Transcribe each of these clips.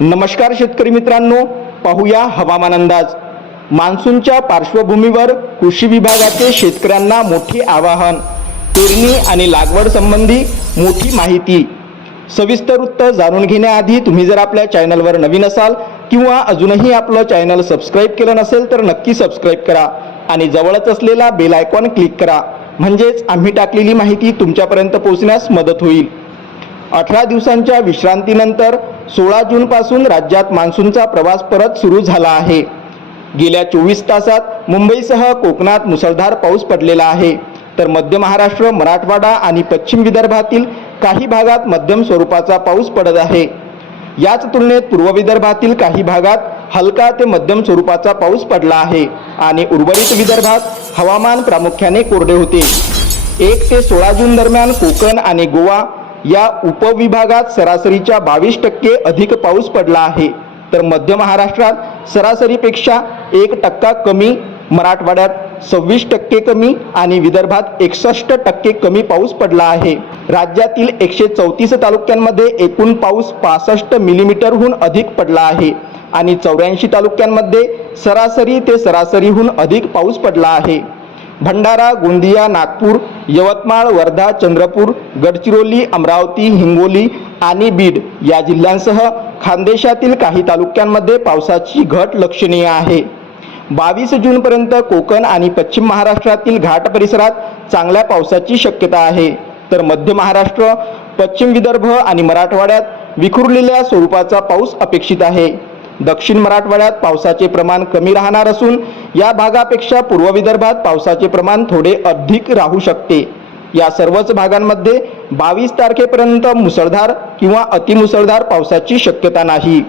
नमस्कार शेतकरी मित्रांनो पाहूया हवामान अंदाज. मान्सूनच्या पार्श्वभूमीवर कृषी विभागाचे शेतकऱ्यांना मोठे आवाहन. पेरणी आणि लागवड संबंधी मोठी माहिती. सविस्तर वृत्त जाणून घेण्याआधी तुम्ही जर आपल्या चॅनलवर नवीन असाल किंवा अजूनही आपलं चॅनल सबस्क्राईब केलं नसेल तर नक्की सबस्क्राईब करा आणि जवळच असलेला बेल आयकॉन क्लिक करा. म्हणजेच आम्ही टाकलेली माहिती तुमच्यापर्यंत पोहोचण्यास मदत होईल. अठरा दिवसांच्या विश्रांतीनंतर सोळा जूनपासून राज्यात मान्सूनचा प्रवास परत सुरू झाला आहे. गेल्या चोवीस तासात मुंबईसह कोकणात मुसळधार पाऊस पडलेला आहे. तर मध्य महाराष्ट्र मराठवाडा आणि पश्चिम विदर्भातील काही भागात मध्यम स्वरूपाचा पाऊस पडत आहे. याच तुलनेत पूर्व विदर्भातील काही भागात हलका ते मध्यम स्वरूपाचा पाऊस पडला आहे आणि उर्वरित विदर्भात हवामान प्रामुख्याने कोरडे होते. एक ते सोळा जून दरम्यान कोकण आणि गोवा या उपविभागात सरासरीच्या बावीस टक्के अधिक पाऊस पडला आहे. तर मध्य महाराष्ट्रात सरासरीपेक्षा एक टक्का कमी मराठवाड्यात सव्वीस टक्के कमी आणि विदर्भात एकसष्ट टक्के कमी पाऊस पडला आहे. राज्यातील एकशे चौतीस तालुक्यांमध्ये एकूण पाऊस पासष्ट मिलीमीटरहून अधिक पडला आहे आणि चौऱ्याऐंशी तालुक्यांमध्ये सरासरी ते सरासरीहून अधिक पाऊस पडला आहे. भंडारा गोंदिया नागपूर यवतमाळ वर्धा चंद्रपूर गडचिरोली अमरावती हिंगोली आणि बीड या जिल्ह्यांसह खानदेशातील काही तालुक्यांमध्ये पावसाची घट लक्षणीय आहे. बावीस जूनपर्यंत कोकण आणि पश्चिम महाराष्ट्रातील घाट परिसरात चांगल्या पावसाची शक्यता आहे. तर मध्य महाराष्ट्र पश्चिम विदर्भ आणि मराठवाड्यात विखुरलेल्या स्वरूपाचा पाऊस अपेक्षित आहे. दक्षिण मराठवाड्यात पावसाचे प्रमाण कमी राहणार असून या भागापेक्षा पूर्व विदर्भात पावसाचे प्रमाण थोडे अधिक राहू शकते. या सर्वच भागांमध्ये बावीस तारखेपर्यंत मुसळधार किंवा अतिमुसळधार पावसाची शक्यता नाही.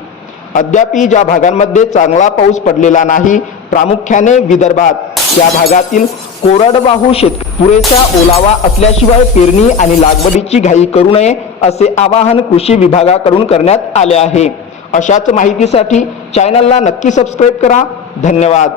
अद्यापि ज्या भागांमध्ये चांगला पाऊस पडलेला नाही प्रामुख्याने विदर्भात. या भागातील कोरडवाहू शेत पुरेसा ओलावा असल्याशिवाय पेरणी आणि लागवडीची घाई करू नये असे आवाहन कृषी विभागाकडून करण्यात आले आहे. अशाच माहितीसाठी चॅनलला नक्की सबस्क्राईब करा. धन्यवाद.